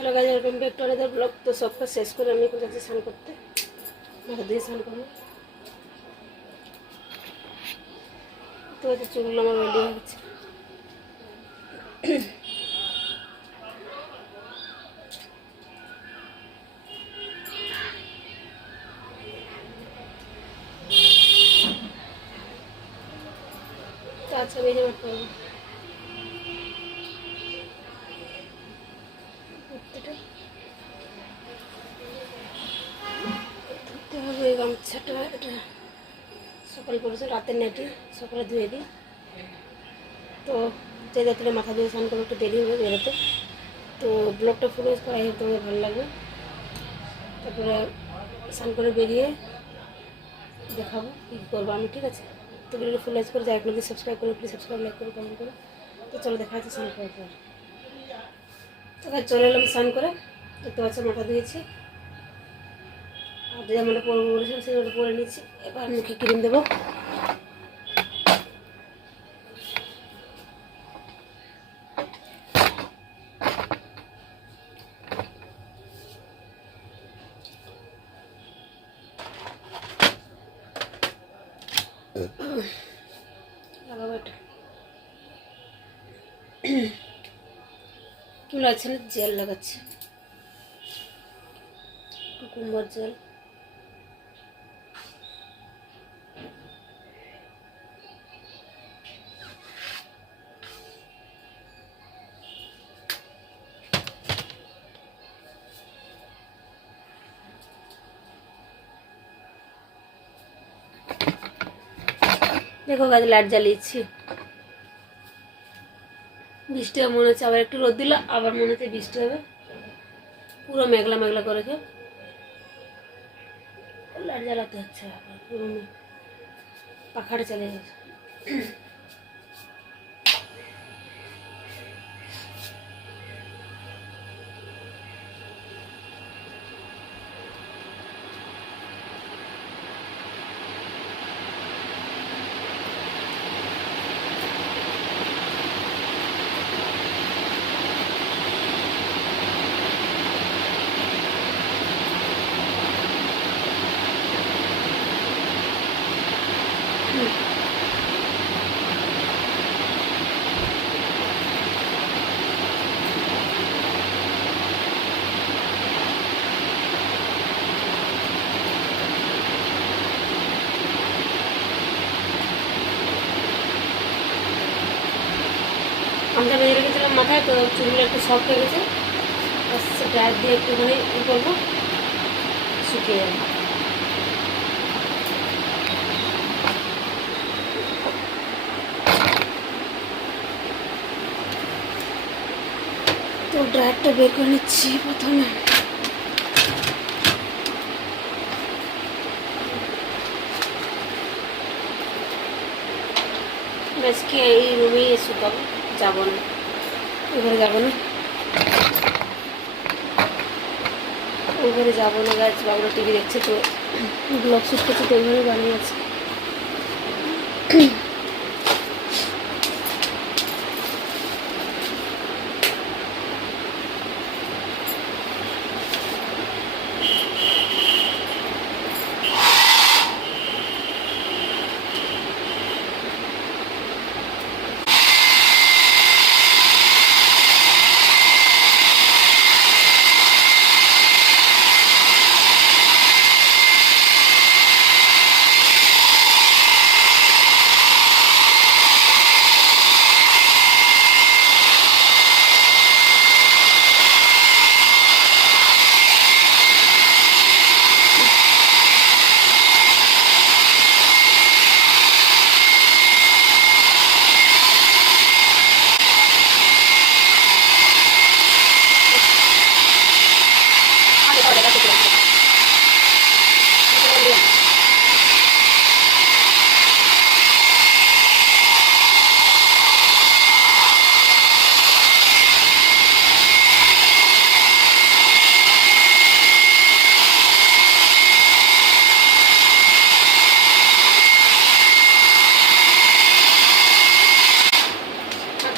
Hello guys, welcome back to another blog. तो सबका शेष করে আমি এখন যাচ্ছি স্নান করতে, মাথা দিয়ে স্নান করবো। তো এই চুলগুলো আমার রেডি হয়ে গেছে। তো আজকে আমি জামা পরবো, ধুতে হবে গামছাটা। এটা সকাল করেছে, রাতের নেটি সকালে ধুয়ে দিই। তো যে যাত্রী মাথা দিয়ে স্নান করবো, একটু দেরি হবে বেরোতে। তো ব্লগটা ফুল করাই হোক, তোমাদের ভালো লাগবে। তারপরে স্নান করে বেরিয়ে দেখাবো কী করবো আমি, ঠিক আছে? তো ভিডিওটা ফুল করে যাই, আপনাদের সাবস্ক্রাইব করে, প্লিজ সাবস্ক্রাইব, লাইক করে, কমেন্ট করে। তো চলো দেখা যাচ্ছে স্নান করার পর। তো চলে এলাম স্নান করে। দেখতে পাচ্ছি মাথা দিয়েছি, আর যে জামাটা পরবো বলেছিলাম সেটা পরে নিচ্ছি। এবার মুখে ক্রিম দেবো। লাগাবো এটা, কি লাগছে না, জেল লাগাচ্ছে, কুকুম্বার জেল। দেখো গাছ লাইট জ্বালিয়েছি, বৃষ্টি হবে মনে হচ্ছে। আবার একটু রোদ দিল, আবার মনে হচ্ছে বৃষ্টি হবে। পুরো মেঘলা মেঘলা করে কেউ লাইট জ্বালাতে হচ্ছে। আবার পুরো পাখাটা চলে গেছে। আমরা বেঁধে রেখেছিলাম মাথায়, তো চুলগুলো একটু সফট হয়ে গেছে। ড্রায়ার দিয়ে একটুখানি ই করবো, শুকিয়ে যাবে। তো ড্রায়ারটা বের করে নিচ্ছি প্রথমে। আজকে এই রুমেই শুকাবো, যাবো না, ওখানে যাবো না, ওখানে যাবো না। গাছ বাবুরা টিভি দেখছে, তো ব্লগ শ্যুট করছে, তো ওইভাবে বানিয়ে আছে।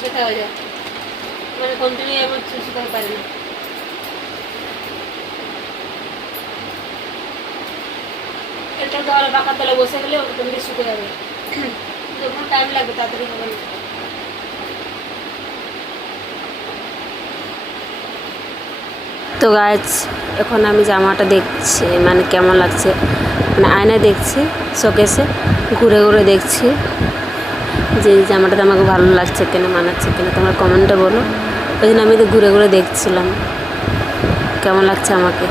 ব্যথা হয়ে যায়, মানে কন্টিনিউ এমন শুকাতে পারে না। এটা দেওয়ালে পাকার তলে বসে গেলে অটোমেটিক শুকে যাবে, যখন টাইম লাগবে তাড়াতাড়ি হবে না। তো গাছ এখন আমি জামাটা দেখছি, মানে কেমন লাগছে, মানে আয়নায় দেখছি, শোকেসে ঘুরে ঘুরে দেখছি যে জামাটাতে আমাকে ভালো লাগছে কেন, মানাচ্ছে কেন, তোমরা কমেন্টে বলো। ওই জন্য আমি তো ঘুরে ঘুরে দেখছিলাম কেমন লাগছে আমাকে।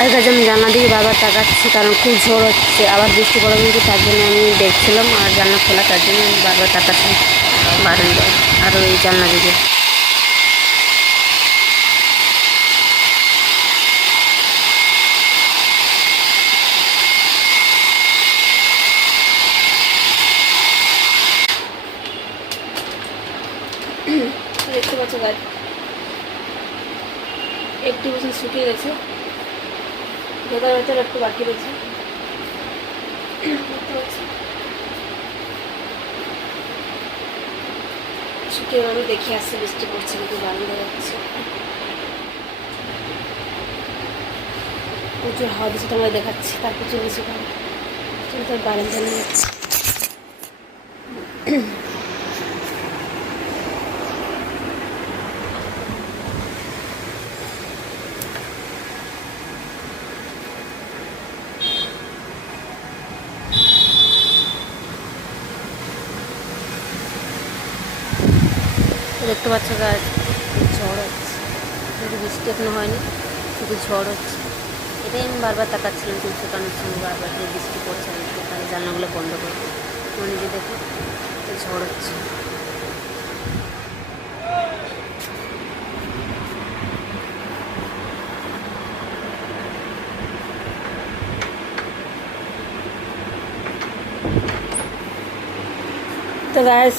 আর কাছে আমি জানলা দিকে বারবার তাকাচ্ছি, কারণ খুব ঝড় হচ্ছে, আবার বৃষ্টি পড়ে কিন্তু, তার জন্য আমি দেখছিলাম, আর জানলা খোলা, তার জন্য আমি বারবার তাকাচ্ছি বারান্দায় আর ওই জানলা দিকে। দেখতে পাচ্ছ গাছ একটু বছর শুকিয়ে গেছে, ভেতর ভেতর একটু বাকি রয়েছে, শুকিয়ে আমি দেখে আসছি বৃষ্টি পড়ছে কিন্তু বারান্দা যাচ্ছে, প্রচুর হাওয়া দিচ্ছে, তোমায় দেখাচ্ছি, তার প্রচুর বেশি খাওয়া কিন্তু বারান্দা নিয়ে যাচ্ছে। দেখতে পাচ্ছ গাছ ঝড় হচ্ছে, কিন্তু বৃষ্টি এখনো হয়নি, শুধু ঝড় হচ্ছে। এটাই আমি বারবার তাকাচ্ছিলাম, কিন্তু শুকানোর সময় বারবার যে বৃষ্টি পড়ছে না, তাহলে জানলাগুলো বন্ধ করবো, মনে যে দেখো ঝড় হচ্ছে। তো গাছ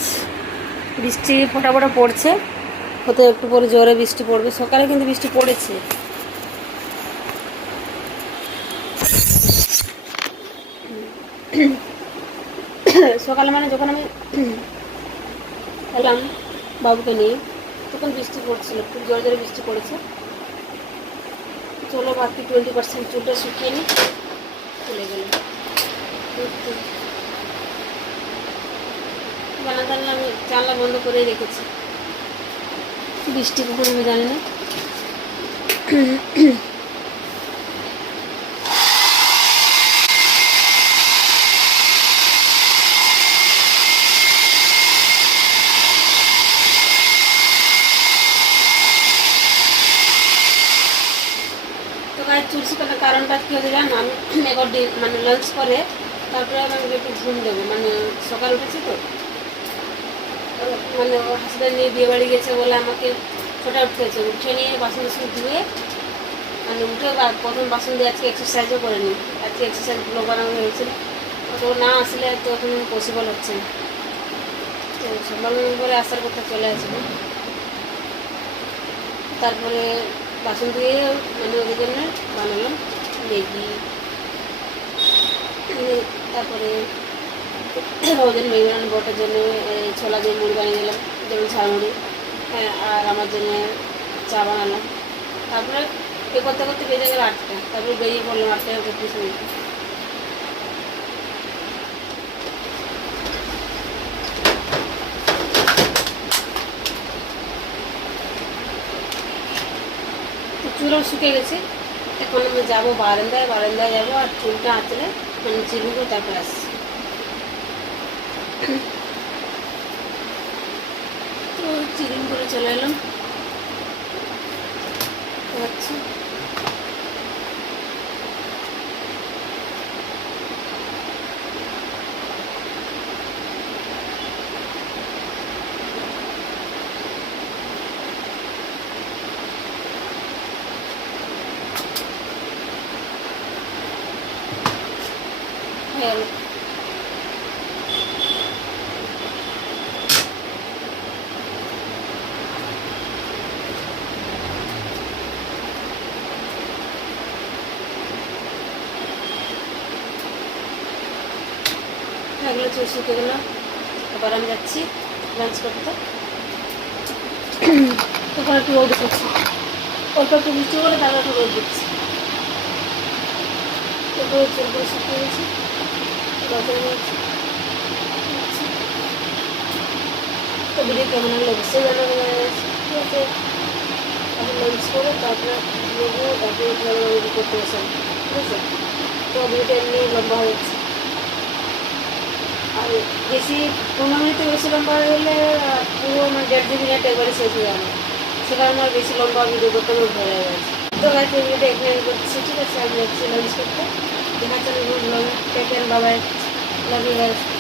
বৃষ্টি ফোটা ফোটা পড়ছে, হয়তো একটু পরে জোরে বৃষ্টি পড়বে, সকালে কিন্তু বৃষ্টি পড়েছে। সকালে মানে যখন আমি এলাম বাবুকে নিয়ে, তখন বৃষ্টি পড়ছিল, খুব জোরে জোরে বৃষ্টি পড়েছে। চলো বাকি 20% চুলটা শুকিয়ে নিই, চলে গেলাম। বানাতে আমি জানলা বন্ধ করেই রেখেছি, বৃষ্টি কখন আমি জানি না। তো গায়ে চুল শুকানোর কারণটা কী হতে জানো, আমি এবার মানে লাঞ্চ করে তারপরে আমি একটু ঘুম দেবো, মানে সকাল উঠেছি তো, মানে ওর হাসব্যান্ড নিয়ে বিয়ে বাড়ি গেছে বলে আমাকে ছোটা উঠতে হয়েছে, উঠে নিয়ে বাসন বাসন ধুয়ে, মানে উঠে প্রথম বাসন দিয়ে আজকে এক্সারসাইজও করে নিই, আজকে এক্সারসাইজগুলো বানানো হয়েছিল, তো না আসলে তো এখন পসিবল হচ্ছে না, তো সকাল করে আসার কথা চলে আসবে। তারপরে বাসন ধুয়ে মানে ওদের জন্য বানালাম ম্যাগি, তারপরে ওদের ম্যাগি বানানো বটার জন্য ছোলা দিয়ে মুড়ি বানিয়ে দিলাম, যেমন ঝালমুড়ি, হ্যাঁ, আর আমার জন্য চা বানালাম। তারপরে এ করতে করতে বেজে গেল 8টা, তারপরে বেরিয়ে পড়লাম 8টা মিনিট। চুলও শুকে গেছে, এখন আমি যাবো বারান্দায় যাবো, আর চুলটা আঁচড়ে মানে চিরুনগুলো তারপরে আসছি। তো চিরুন করে চলে এলাম, তো দেখাচ্ছি। হয়ে গেল। এগুলো চুল শুকে গেল। এবার আমি যাচ্ছি লাঞ্চ করতে। তখন একটু রোদ করছি, অল্প একটু বৃষ্টি করে তারপর একটু রোদ দিচ্ছি। তারপরে চুলগুলো শুকিয়ে গেছি, রোদের মধ্যে। তো ভিডিও কেমন লাগলো অবশ্যই জানাবে। ঠিক আছে, আমি লাঞ্চ করে তারপরে নেবো, তারপরে করতে বসাবো। ঠিক আছে, তো ভিডিওটা এমনি লম্বা হয়ে যাচ্ছে। আর বেশি 15 মিনিটের বেশি লম্বা হয়ে গেলে পুরো মানে 1.5 মিনিট একবারে শেষ হয়ে যাবে। সে কারণে আর বেশি লম্বা ভিডিও করতে আমার ভয় হয়ে গেছে। তো গাইজ এই ভিডিওটা এখানে করছি। ঠিক আছে, আমি যাচ্ছি লাঞ্চ করতে। দেখা চলে ব্লগে। Take care, bye bye, love you guys.